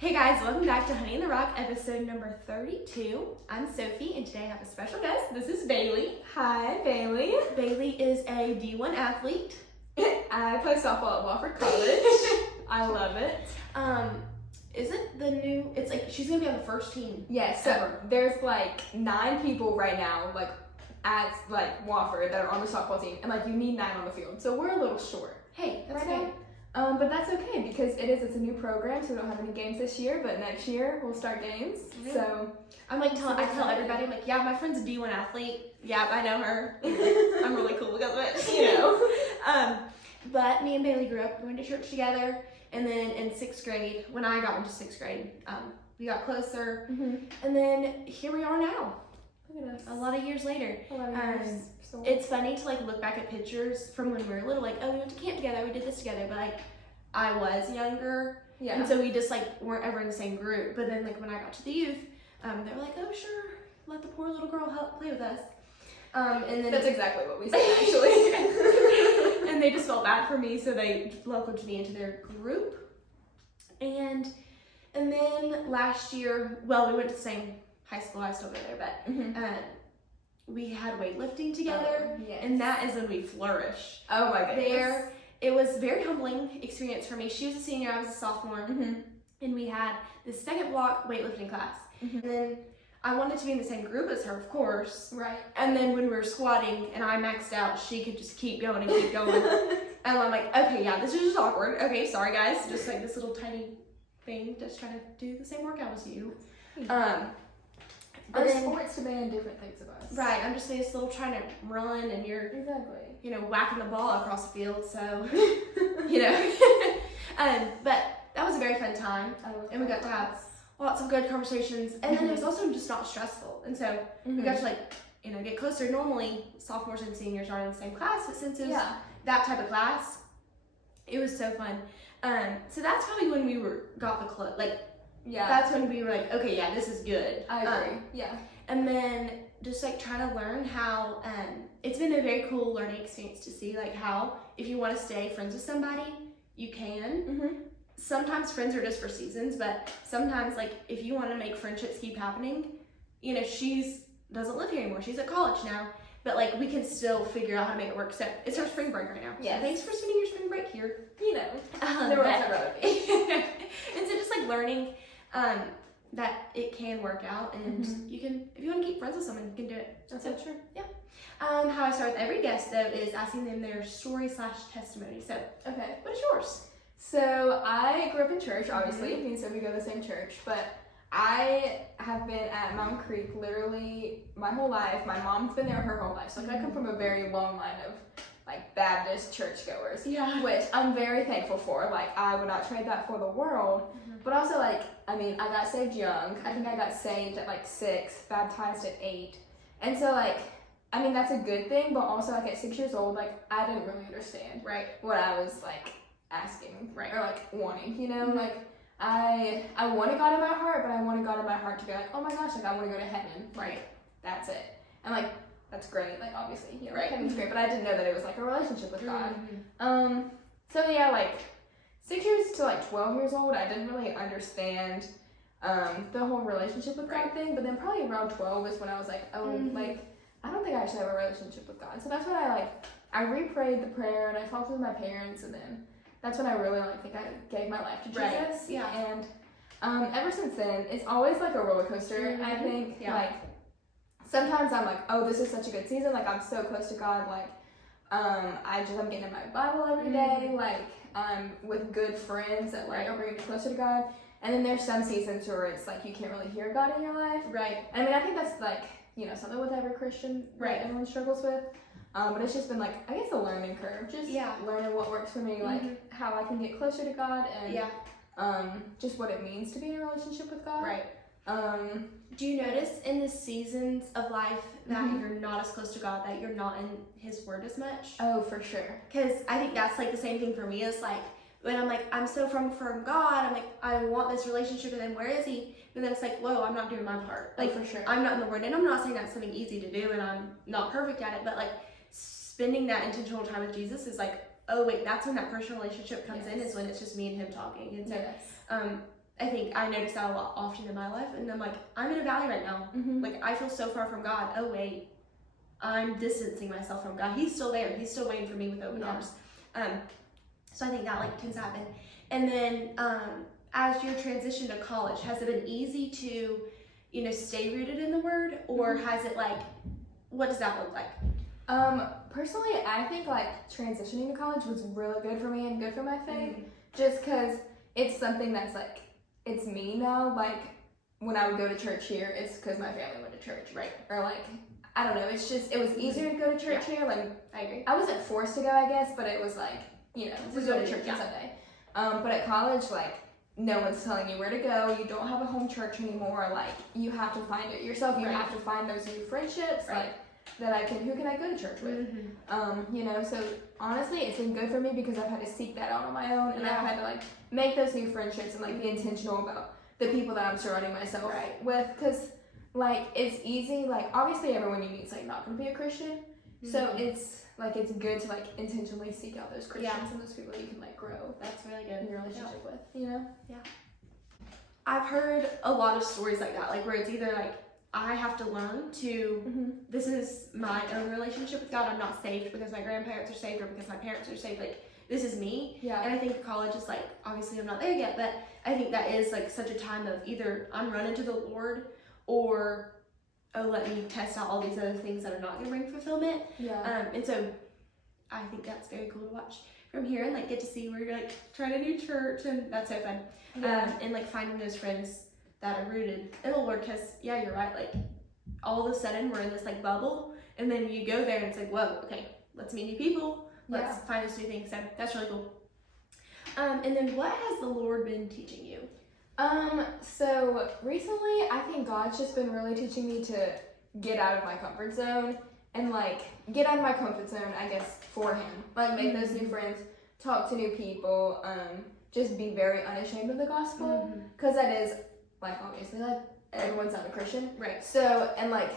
Hey guys, welcome back to Honey in the Rock, episode number 32. I'm Sophie, and today I have a special guest. This is Bailey. Hi, Bailey. Bailey is a D1 athlete. I play softball at Wofford College. I love it. Isn't the new, it's like, she's gonna be on the first team. Yes, so there's like 9 people right now, like at like Wofford that are on the softball team, and like you need 9 on the field. So we're a little short. Hey, that's right okay. now. But that's okay because it's a new program, so we don't have any games this year, but next year we'll start games. Yeah. So I tell everybody, I'm like, yeah, my friend's a D1 athlete. Yeah, I know her. I'm really cool because of it, you know. But me and Bailey grew up going to church together, and then in 6th grade, when I got into 6th grade, we got closer, and then here we are now. Look at us. A lot of years later. A lot of years. It's funny to like look back at pictures from when we were little, like, oh, we went to camp together, we did this together, but like I was younger, and so we just like weren't ever in the same group. But then like when I got to the youth, they were like, oh sure, let the poor little girl help play with us. And then that's exactly what we said actually. And they just felt bad for me, so they welcomed me into their group. And then last year, well, we went to the same high school, I still go there, but we had weightlifting together, and that is when we flourished. Oh my goodness. There, it was a very humbling experience for me. She was a senior, I was a sophomore, and we had this second block weightlifting class. And then I wanted to be in the same group as her, of course. Right. And then when we were squatting and I maxed out, she could just keep going and keep going. And I'm like, okay, yeah, this is just awkward. Okay, sorry guys, just like this little tiny thing, just trying to do the same workout as you. Our sports demand different things of us. Right, I'm just this little trying to run, and you're you know, whacking the ball across the field, so you know. But that was a very fun time, and we got to have lots of good conversations, and then it was also just not stressful, and so we got to like, you know, get closer. Normally sophomores and seniors aren't in the same class, but since it was that type of class, it was so fun. So that's probably when we got the club, like. Yeah. That's when we were like, okay, yeah, this is good. I agree. And then just like trying to learn how, it's been a very cool learning experience to see like how, if you want to stay friends with somebody, you can. Sometimes friends are just for seasons, but sometimes like if you want to make friendships keep happening, you know, doesn't live here anymore. She's at college now, but like we can still figure out how to make it work. So it's our spring break right now. Yeah. So thanks for spending your spring break here. You know, there I'd rather be. And so just like learning that it can work out, and you can, if you want to keep friends with someone, you can do it. That's so true. Yeah. How I start with every guest though is asking them their story/testimony. So, okay, what is yours? So I grew up in church, obviously. Me and Sophie go to the same church, but I have been at Mountain Creek literally my whole life. My mom's been there her whole life, so like I come from a very long line of like Baptist churchgoers, which I'm very thankful for. Like I would not trade that for the world. But also like, I mean, I got saved young. I think I got saved at like 6, baptized at 8. And so like, I mean, that's a good thing, but also like at 6 years old, like I didn't really understand what I was like asking or like wanting, you know? Like I wanted God in my heart, but I wanted God in my heart to be like, oh my gosh, like I want to go to heaven. That's it. And like, that's great, like obviously, you know, heaven's great, but I didn't know that it was like a relationship with God. So yeah, like 6 years to like 12 years old, I didn't really understand the whole relationship with God thing, but then probably around 12 is when I was like, oh, like, I don't think I actually have a relationship with God. So that's when I re-prayed the prayer, and I talked with my parents, and then that's when I really like think I gave my life to Jesus. And ever since then, it's always like a roller coaster, I think. Like, sometimes I'm like, oh, this is such a good season, like I'm so close to God, like I'm getting in my Bible every day, like I'm with good friends that like are bringing me closer to God. And then there's some seasons where it's like you can't really hear God in your life. I mean, I think that's like, you know, something with every Christian that everyone struggles with. But it's just been like, I guess a learning curve, just learning what works for me, like how I can get closer to God, and just what it means to be in a relationship with God. Do you notice in the seasons of life that you're not as close to God, that you're not in His Word as much? Oh, for sure. Because I think that's like the same thing for me. It's like when I'm like, I'm so from God, I'm like, I want this relationship with Him. Where is He? And then it's like, whoa, I'm not doing my part. Like, for sure. I'm not in the Word, and I'm not saying that's something easy to do, and I'm not perfect at it. But like spending that intentional time with Jesus is like, oh wait, that's when that personal relationship comes in. Is when it's just me and Him talking. And so, I think I notice that a lot often in my life, and I'm like, I'm in a valley right now. Like, I feel so far from God. Oh, wait, I'm distancing myself from God. He's still there. He's still waiting for me with open arms. So I think that, like, tends to happen. And then as you transition to college, has it been easy to, you know, stay rooted in the Word? Or has it, like, what does that look like? Personally, I think, like, transitioning to college was really good for me and good for my faith. Just because it's something that's, like, it's me now. Like, when I would go to church here, it's because my family went to church. Right. Or, like, I don't know, it's just, it was easier to go to church here. Like, I agree. I wasn't forced to go, I guess, but it was, like, you know, to go to church on Sunday. But at college, like, no one's telling you where to go. You don't have a home church anymore. Like, you have to find it yourself. You have to find those new friendships. Like, that who can I go to church with? You know, so honestly, it's been good for me because I've had to seek that out on my own, and I've had to, like, make those new friendships and, like, be intentional about the people that I'm surrounding myself with, because, like, it's easy, like, obviously everyone you meet is, like, not going to be a Christian, so it's, like, it's good to, like, intentionally seek out those Christians and those people that you can, like, grow. That's really good. In your relationship with, you know? Yeah. I've heard a lot of stories like that, like, where it's either, like, I have to learn to, this is my own relationship with God. I'm not saved because my grandparents are saved or because my parents are saved. Like, this is me. Yeah. And I think college is, like, obviously I'm not there yet, but I think that is, like, such a time of either I'm running to the Lord or, oh, let me test out all these other things that are not going to bring fulfillment. Yeah. And so I think that's very cool to watch from here and, like, get to see where you're, like, trying to do church, and that's so fun. And, like, finding those friends that are rooted in the Lord, because, yeah, you're right, like, all of a sudden we're in this, like, bubble, and then you go there and it's like, whoa, okay, let's meet new people, let's find this new thing, so that's really cool. And then what has the Lord been teaching you? So recently, I think God's just been really teaching me to get out of my comfort zone, and, like, get out of my comfort zone, I guess, for Him, like, make those new friends, talk to new people, just be very unashamed of the gospel, because that is, like, obviously, like, everyone's not a Christian. Right. So, and, like,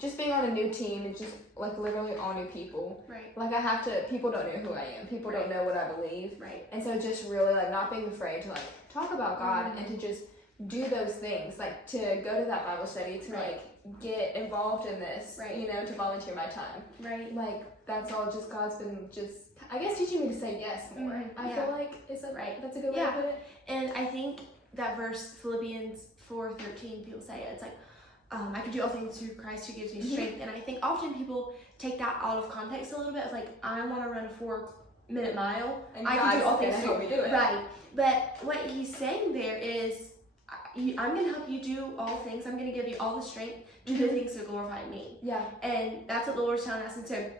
just being on a new team and just, like, literally all new people. Right. Like, people don't know who I am. People don't know what I believe. Right. And so just really, like, not being afraid to, like, talk about God and to just do those things. Like, to go to that Bible study, to, like, get involved in this, you know, to volunteer my time. Right. Like, that's all just God's been just, I guess, teaching me to say yes more. I feel like, is that right? That's a good way to put it. And I think that verse, Philippians 4:13, people say it's like, I can do all things through Christ who gives me strength. And I think often people take that out of context a little bit. It's like, I want to run a 4-minute mile. And I can do all things help me do it. Right. But what he's saying there is, I'm going to help you do all things. I'm going to give you all the strength to do things to glorify me. Yeah. And that's what the Lord's telling us. And so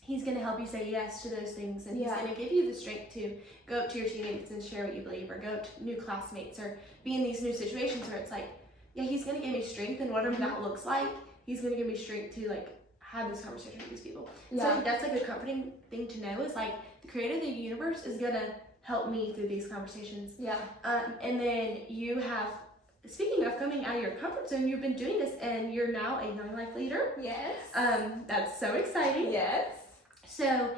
He's going to help you say yes to those things, and He's going to give you the strength to go up to your teammates and share what you believe, or go up to new classmates, or be in these new situations where it's like, yeah, He's going to give me strength, and whatever that looks like, He's going to give me strength to, like, have this conversation with these people. So I think that's, like, a comforting thing to know, is, like, the Creator of the universe is going to help me through these conversations. Yeah. And then you have, speaking of coming out of your comfort zone, you've been doing this, and you're now a Young Life leader. Yes. That's so exciting. Yes. So,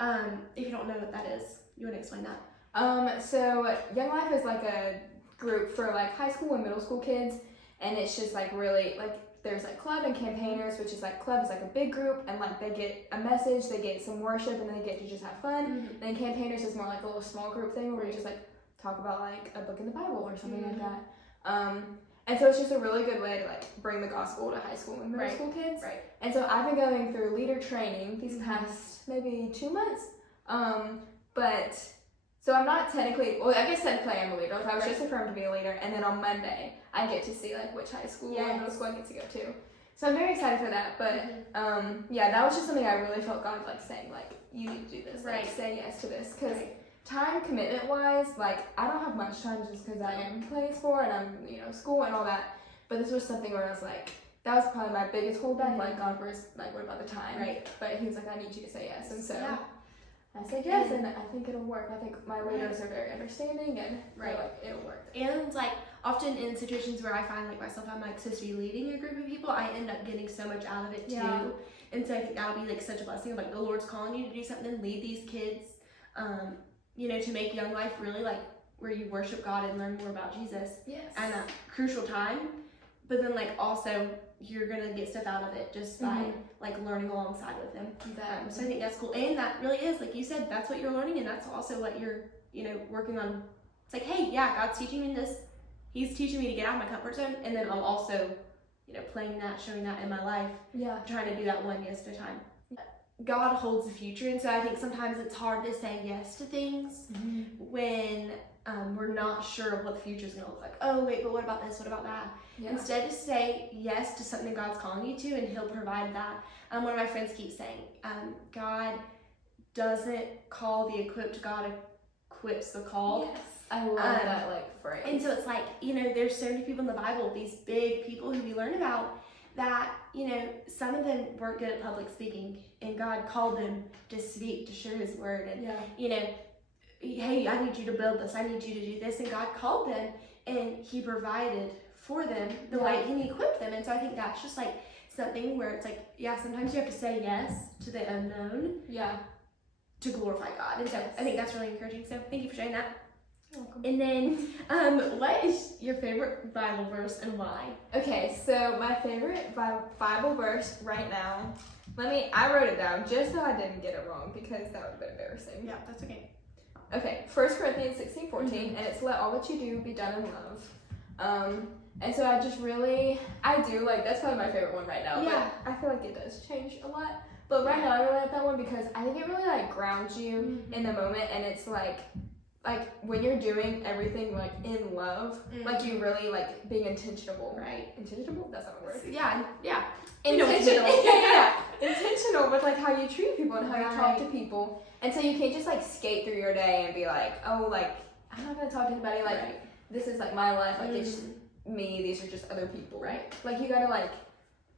if you don't know what that is, you want to explain that? So Young Life is, like, a group for, like, high school and middle school kids, and it's just, like, really, like, there's, like, club and campaigners, which is, like, club is, like, a big group, and, like, they get a message, they get some worship, and then they get to just have fun. And then campaigners is more like a little small group thing where we just, like, talk about, like, a book in the Bible or something like that. And so it's just a really good way to, like, bring the gospel to high school and middle school kids. Right. And so I've been going through leader training these past maybe 2 months. But so I'm not technically, well, I guess technically I am a leader. Like, I was just affirmed to be a leader, and then on Monday I get to see, like, which high school and middle school I get to go to. So I'm very excited for that. But yeah, that was just something I really felt God, like, saying, like, you need to do this. Like, say yes to this, because time commitment wise, like, I don't have much time just because I am playing sport and I'm, you know, school and all that. But this was something where I was like, that was probably my biggest holdback. Like, God was like, what about the time? Right. But He was like, I need you to say yes. And so I said yes, and I think it'll work. I think my leaders are very understanding, and like, it'll work. And, like, often in situations where I find, like, myself, I'm, like, supposed to be leading a group of people, I end up getting so much out of it too. And so I think that'll be, like, such a blessing. Like, the Lord's calling you to do something, lead these kids, you know, to make Young Life really, like, where you worship God and learn more about Jesus. Yes. And that crucial time. But then like also you're gonna get stuff out of it just by like learning alongside with them. Exactly. So I think that's cool. And that really is, like you said, that's what you're learning, and that's also what you're, working on. It's like, hey, yeah, God's teaching me this. He's teaching me to get out of my comfort zone, and then I'm also, playing that, showing that in my life. Yeah. Trying to do that one yes at a time. God holds the future, and so I think sometimes it's hard to say yes to things when we're not sure of what the future is going to look like. Oh, wait, but what about this? What about that? Yeah. Instead, just say yes to something God's calling you to, and He'll provide that. One of my friends keeps saying, God doesn't call the equipped, God equips the called. Yes, I love that phrase. And so it's like, there's so many people in the Bible, these big people who we learn about, that, some of them weren't good at public speaking, and God called them to speak, to share His word, and, hey, I need you to build this, I need you to do this, and God called them, and He provided for them the way, and He equipped them. And so I think that's just like something where it's like, sometimes you have to say yes to the unknown to glorify God. And so I think that's really encouraging. So thank you for sharing that. You're welcome. And then what is your favorite Bible verse and why? Okay, so my favorite Bible verse right now, I wrote it down just so I didn't get it wrong, because that would have been embarrassing. Yeah, that's okay. Okay, 1 Corinthians 16:14, and it's let all that you do be done in love. And so I do, that's probably my favorite one right now. Yeah. But I feel like it does change a lot. But right now I really like that one because I think it really grounds you in the moment, and it's like when you're doing everything in love, you really being intentional. Right. Intentional? That's not a word. Yeah. Intentional. Intentional with how you treat people and how you talk to people. And so you can't just skate through your day and be I'm not gonna talk to anybody. This is my life. It's me. These are just other people. Right. You gotta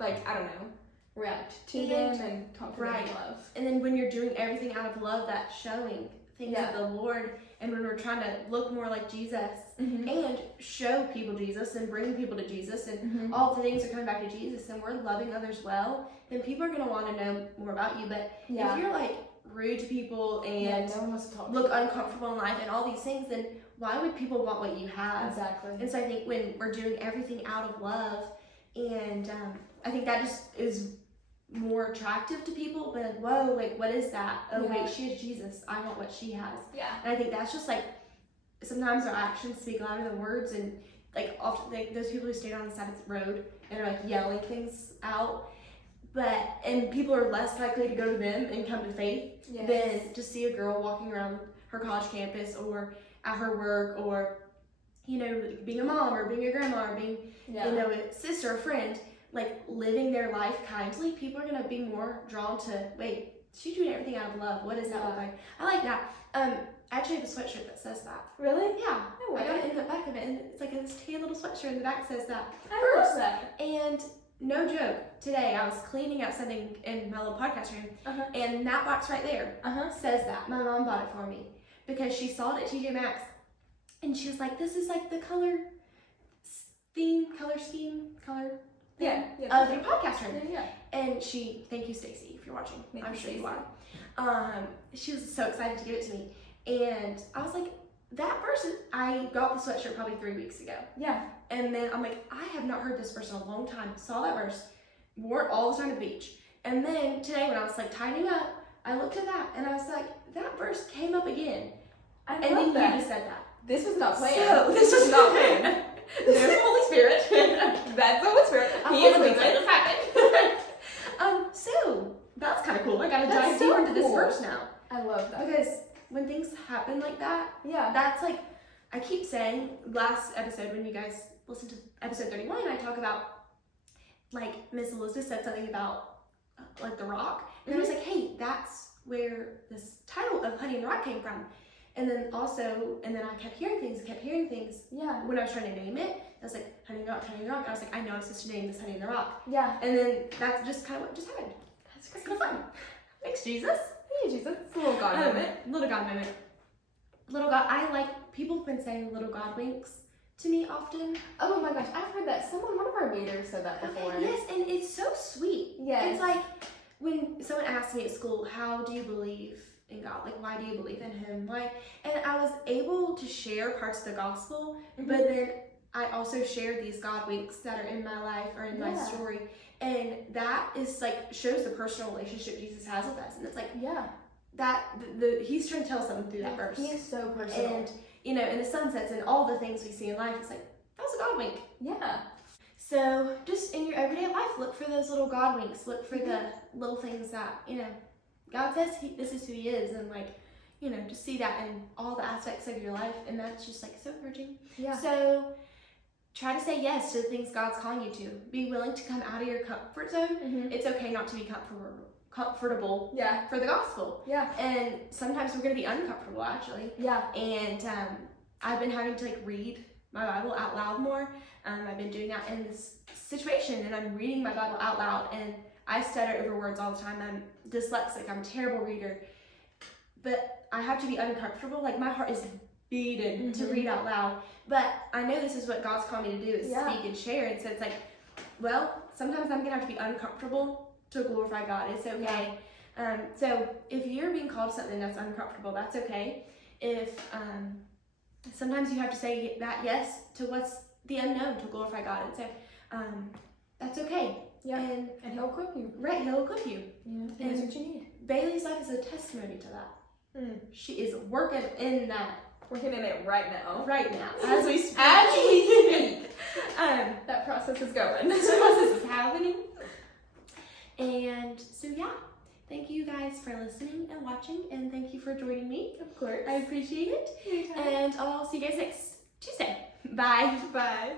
I don't know, react to them and talk to them in love. And then when you're doing everything out of love, that's showing things of the Lord. And when we're trying to look more like Jesus and show people Jesus and bring people to Jesus, and all the things are coming back to Jesus, and we're loving others well, then people are going to want to know more about you. But if you're rude to people and no one wants to talk look uncomfortable in life and all these things, then why would people want what you have? Exactly. And so I think when we're doing everything out of love, and I think that just is more attractive to people, but whoa, what is that? Oh wait, she has Jesus, I want what she has. Yeah. And I think that's just sometimes our actions speak louder than words, and often those people who stand on the side of the road and are yelling things out, and people are less likely to go to them and come to faith than to see a girl walking around her college campus or at her work, or being a mom or being a grandma or being a sister or friend, living their life kindly. People are going to be more drawn to, wait, she's doing everything out of love. What does that look like? I like that. I actually have a sweatshirt that says that. Really? Yeah. No way. I got it in the back of it, and it's this tan little sweatshirt in the back says that. I love that. And no joke, today I was cleaning out something in my little podcast room, and that box right there says that. My mom bought it for me because she saw it at TJ Maxx, and she was like, this is the color scheme of your podcast room. Yeah. And thank you, Stacy, if you're watching. I'm sure you are. She was so excited to give it to me. And I was like, that person, I got the sweatshirt probably 3 weeks ago. Yeah. And then I'm like, I have not heard this verse in a long time. Saw that verse, wore it all the time at the beach. And then today when I was tidying up, I looked at that and I was like, that verse came up again. And then that. you just said that. This was not planned. So, this was not planned. There's the Holy Spirit. That's the Holy Spirit. He is with this happened. So that's kind of cool. I gotta dive deeper into this verse now. I love that. Because when things happen like that, that's I keep saying, last episode when you guys listened to episode 31, I talk about Miss Elizabeth said something about the rock, and I was like, hey, that's where this title of Honey in the Rock came from. And then I kept hearing things. Yeah. When I was trying to name it, I was like, Honey in the Rock, Honey in the Rock. And I was like, I know I'm supposed to name this Honey in the Rock. Yeah. And then that's just kind of what just happened. That's kind of fun. Thanks, Jesus. Thank you, Jesus. It's a little God moment. Little God moment. Little God, people have been saying little God winks to me often. Oh my gosh, I've heard that. One of our leaders said that before. Okay, yes, and it's so sweet. Yes. It's when someone asks me at school, how do you believe in God? Like, why do you believe in Him? Why? And I was able to share parts of the gospel, but then I also shared these God winks that are in my life or in my story. And that is like, shows the personal relationship Jesus has with us. And it's like, that He's trying to tell something through that verse. He is so personal. And, you know, in the sunsets and all the things we see in life, it's like, that was a God wink. Yeah. So just in your everyday life, look for those little God winks. Look for the little things that, you know, God says this is who He is. And like, you know, just see that in all the aspects of your life. And that's just like so encouraging. Yeah. So try to say yes to the things God's calling you to. Be willing to come out of your comfort zone. It's okay not to be comfortable for the gospel. Yeah. And sometimes we're going to be uncomfortable, actually. Yeah. And I've been having to like read my Bible out loud more. I've been doing that in this situation, and I'm reading my Bible out loud, and I stutter over words all the time. I'm dyslexic. I'm a terrible reader. But I have to be uncomfortable. Like, my heart is beating to read out loud. But I know this is what God's called me to do, is speak and share. And so it's like, well, sometimes I'm going to have to be uncomfortable to glorify God. It's okay. So if you're being called to something that's uncomfortable, that's okay. If sometimes you have to say that yes to what's the unknown to glorify God. And so that's okay. Yeah. And He'll equip you. Right, He'll equip you. Yeah. And that's what you need. Bailey's life is a testimony to that. She is working in that. Working in it right now. Right now. As we speak. That process is going. This process is happening. And so, yeah. Thank you guys for listening and watching. And thank you for joining me. Of course. I appreciate it. Anytime. And I'll see you guys next Tuesday. Bye. Bye.